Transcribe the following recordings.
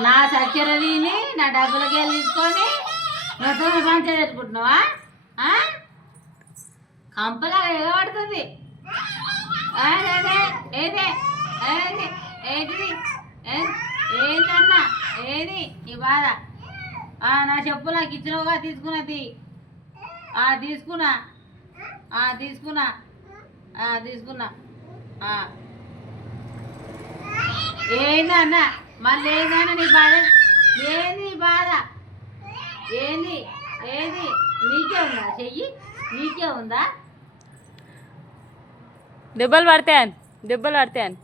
నా చక్కెర తిని నా డబ్బులకి వెళ్ళి తీసుకొని మొత్తం పంచాయతీ పెట్టుకుంటున్నావా? కంపలాగా ఎగబడుతుంది. ఏదే ఏది ఏంటిది ఏంటన్నా ఏది నీ బాధ? నా చెప్పు నాకు ఇచ్చినవుగా తీసుకున్నది. తీసుకున్నా తీసుకున్నా తీసుకున్నా. ఏందన్నా మళ్ళీ ఏందన్నా నీ బాధ? ఏంది బాధ? ఏంది ఏది నీకే ఉందా? చెయ్యి నీకే ఉందా? దెబ్బలు పడతాయని దెబ్బలు పడతాయని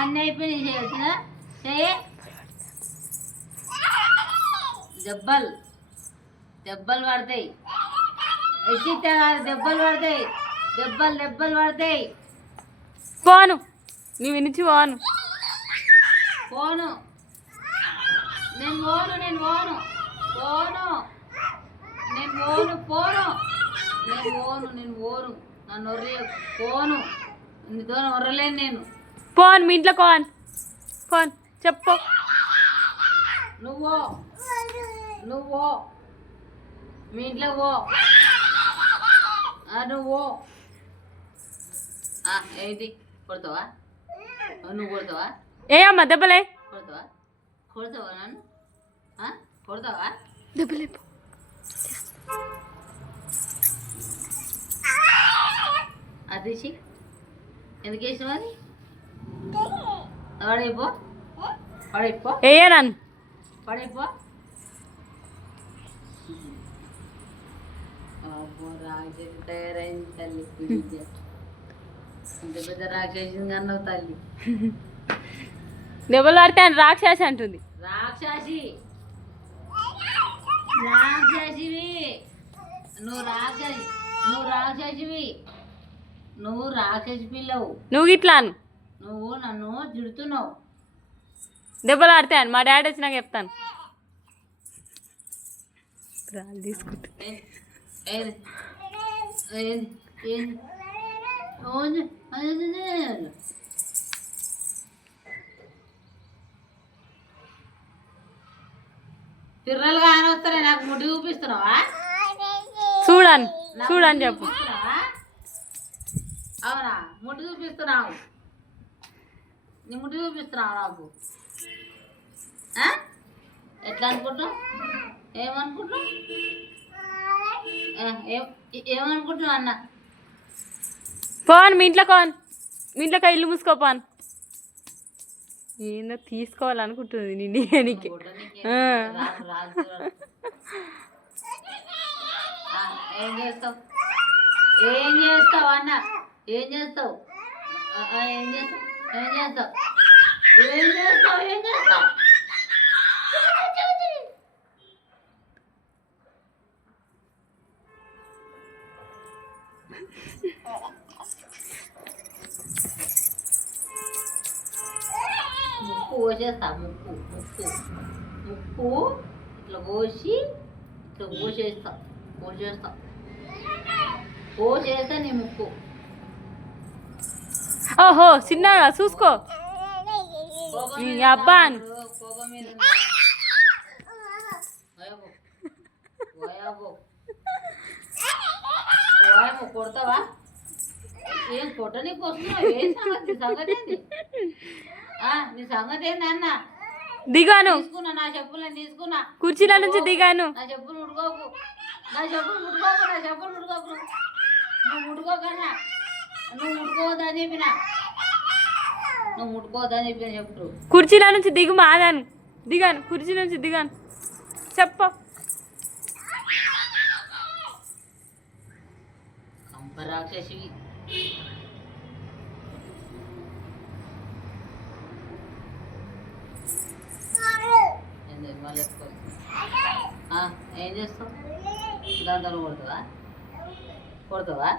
అన్నీ అయిపోయి చేయొచ్చిన చెయ్యి. దెబ్బలు దెబ్బలు పడతాయి. ఎక్కితే కాదు దెబ్బలు పడతాయి. దెబ్బలు పడతాయి. పోను నీ నుంచి పోను పోను నేను పోను నేను పోను పోను నేను పోను పోను నేను పోను నేను పోను నన్ను ఒర్రే పోను. నీతో ఒర్రలేను నేను. పోను మీ ఇంట్లో కోన్ ఫోన్ చెప్పు. నువ్వు నువ్వు మీ ఇంట్లో పో. నువ్వు ఏంటి కొడతావా? నువ్వు కొడతావా? ఏ అమ్మ దెబ్బలే కొడతావా? కొడతావా నన్ను? కొడతావా? దెబ్బలే అది ఎందుకు వేసినావు? అది పడైపో పడైపో ఏ నన్ను పడైపో. రాక్షసి తయారైంది తల్లి. ఇంత పెద్ద రాక్షసి అన్నావు తల్లి. దెబ్బలు పడతాయని రాక్షసి అంటుంది. రాక్షసి రాక్షసివి నువ్వు. రాక్షసివి నువ్వు. రాక్షసి పిల్లవు నువ్వు ఇట్లాను. నువ్వు నన్ను జిడుతున్నావు. దెబ్బలు పడతాయని మా డాడీ వచ్చినాక చెప్తాను. తీసుకుంటా పిర్రలు కానీ వస్తారా? నాకు ముడి చూపిస్తున్నావా? చూడని చెప్పు. అవునా? ముడి చూపిస్తున్నావు. నీ ముడి చూపిస్తున్నావు నాకు. ఎట్లా అనుకుంటున్నావు? ఏమనుకుంటున్నావు? ఏమనుకుంటున్నావు అన్న? పోను మీ ఇంట్లో కోన్. మీ ఇంట్లో ఇల్లు మూసుకోపోను. ఏందో తీసుకోవాలనుకుంటుంది నిన్ను. ఏం చేస్తావు? ఏం చేస్తావు అన్న? ఏం చేస్తావు? ఏం చేస్తావు? ఏం చేస్తావు? ఏం చేస్తావు? ఏం చేస్తావు? ముక్కు కోసేస్తా. ముక్కు ముక్కు ముక్కు ఇట్లా కోసి ఇట్లా కోసేస్తా. కోసేస్తా నీ ముక్కు. ఓహో చిన్నగా చూసుకో అబ్బా. కొడతావా? ఏం కొట్టనీకి వస్తున్నావు? ఏం సంగతి ఏంది? నీ సంగతి ఏంది అన్న? దిగాను. తీసుకున్నా నా చెప్పులను తీసుకున్నా. కుర్చీల నుంచి దిగాను. నా చెప్పులు ముట్టుకోకు. నా చెప్పులు ముట్టుకోకు. నా చెప్పులు ముట్టుకోకు. నువ్వు ముట్టుకోకన్నా. నువ్వు ముట్టుకోవద్దని చెప్పిన. నువ్వు ముట్టుకోవద్దని చెప్పిన చెప్పు. కుర్చీల నుంచి దిగు మాదాను. దిగాను కుర్చీ నుంచి దిగాను. చెప్పు. రాక్షసివి. ఏం చేస్తావు? దాంతో కొడతావా?